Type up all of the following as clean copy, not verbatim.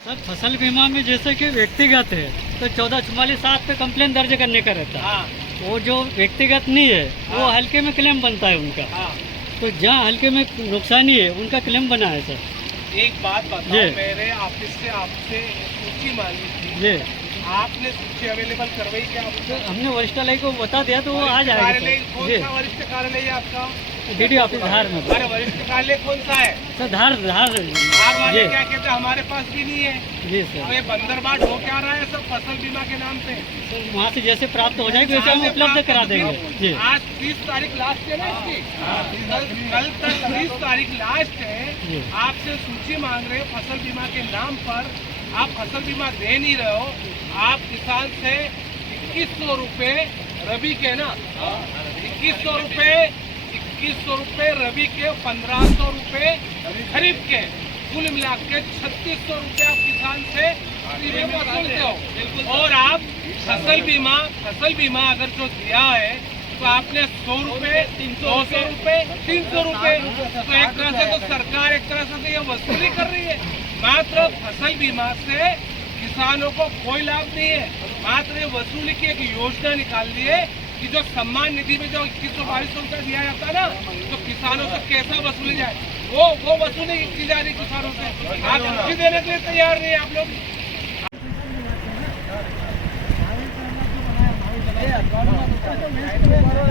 Sir फसल बीमा में जैसे कि व्यक्तिगत है तो 1444(7) पे कंप्लेन दर्ज करने का रहता है। वो जो व्यक्तिगत नहीं है वो हल्के में क्लेम बनता है उनका। तो जहाँ हल्के में नुकसानी है उनका क्लेम बना है सर। एक बात बताओ, मेरे ऑफिस से आपसे सूची मांगी थी, आपने सूची अवेलेबल करवाई क्या? हमने वरिष्ठ को बता दिया तो वो आ जाएगा। कौन सा वरिष्ठ कार्यालय है आपका? DD ऑफिस धार में। अरे वरिष्ठ कार्यालय कौन सा है सर? धार वाले क्या कहते हैं, हमारे पास भी नहीं है जी सर। अब ये बंदरबाट हो क्या रहा है सब फसल बीमा के नाम पे? सर वहाँ से जैसे प्राप्त हो जाएगी वैसे हम उपलब्ध करा देंगे जी। आज 30 तारीख लास्ट है ना इसकी, कल तक 30 तारीख लास्ट है। आपसे सूची मांग रहे हो फसल बीमा के नाम पर, आप फसल बीमा दे नहीं रहे हो। आप किसान से 2100 रुपये रबी के ना, 2100 रुपये रबी के, 1500 रुपये खरीफ के, कुल मिला के 3600 रुपये आप किसान से वसूलते हो। और आप फसल बीमा अगर जो दिया है तो आपने 100 रुपये, 200 रुपये, 300 रुपये, तो एक तरह से तो सरकार एक तरह से ये वसूली कर रही है। मात्र फसल बीमा से किसानों को कोई लाभ नहीं है। मात्र ये वसूली की एक योजना निकाल दी है कि जो सम्मान निधि में जो 2100-2200 रुपया दिया जाता है ना, तो किसानों से कैसा वसूली जाए वो वसूली की जा रही किसानों से। आप रुचि देने के लिए तैयार नहीं आप लोग।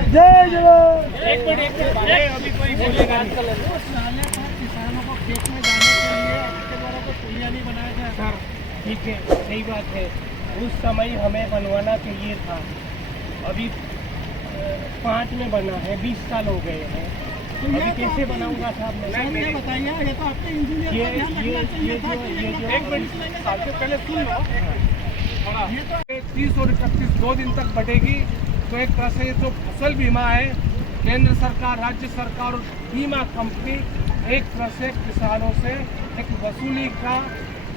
जय जवान। एक मिनट अभी कोई बोलेगा किसानों को खेत में जाने के लिए आपके द्वारा कोई पुलिया नहीं बनाया गया सर? ठीक है, सही बात है, उस समय हमें बनवाना चाहिए था। अभी 5 में बना है, 20 साल हो गए हैं, अभी कैसे बनाऊंगा साहब? नहीं बताइए, ये तो आपके इंजीनियर का ध्यान रखना चाहिए था कि ये एक मिनट साल से पहले सुन लो, 30 और 31 2 दिन तक बढ़ेगी। तो एक तरह से जो फसल बीमा है, केंद्र सरकार, राज्य सरकार और बीमा कंपनी एक तरह से किसानों से एक वसूली का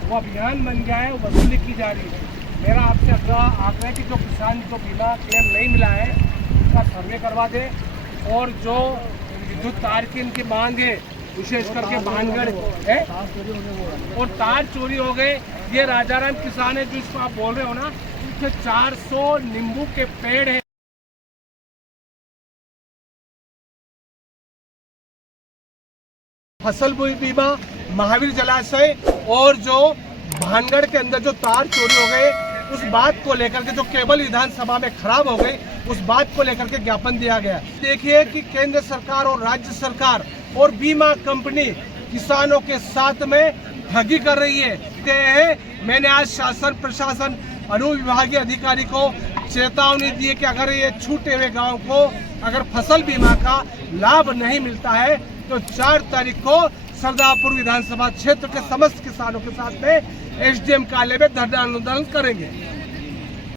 वो अभियान बन गया है, वसूली की जा रही है। मेरा आपसे आग्रह है कि जो किसान को बीमा क्लेम नहीं मिला है उसका सर्वे करवा दे, और जो विद्युत तार की इनकी मांग है, विशेष करके भानगढ़ है और तार चोरी हो गए। ये राजाराम किसान है जो इसको आप बोल रहे हो ना, उसके 400 नींबू के पेड़ है। फसल बीमा, महावीर जलाशय और जो भानगढ़ के अंदर जो तार चोरी हो गए, उस बात को लेकर के जो केवल विधानसभा में खराब हो गई, उस बात को लेकर के ज्ञापन दिया गया। देखिए कि केंद्र सरकार और राज्य सरकार और बीमा कंपनी किसानों के साथ में ठगी कर रही है। मैंने आज शासन प्रशासन अनुविभागीय अधिकारी को चेतावनी दी है कि अगर ये छूटे हुए गाँव को अगर फसल बीमा का लाभ नहीं मिलता है तो 4 तारीख को सरदारपुर विधानसभा क्षेत्र के समस्त किसानों के साथ में SDM कार्यालय में धरना आंदोलन करेंगे।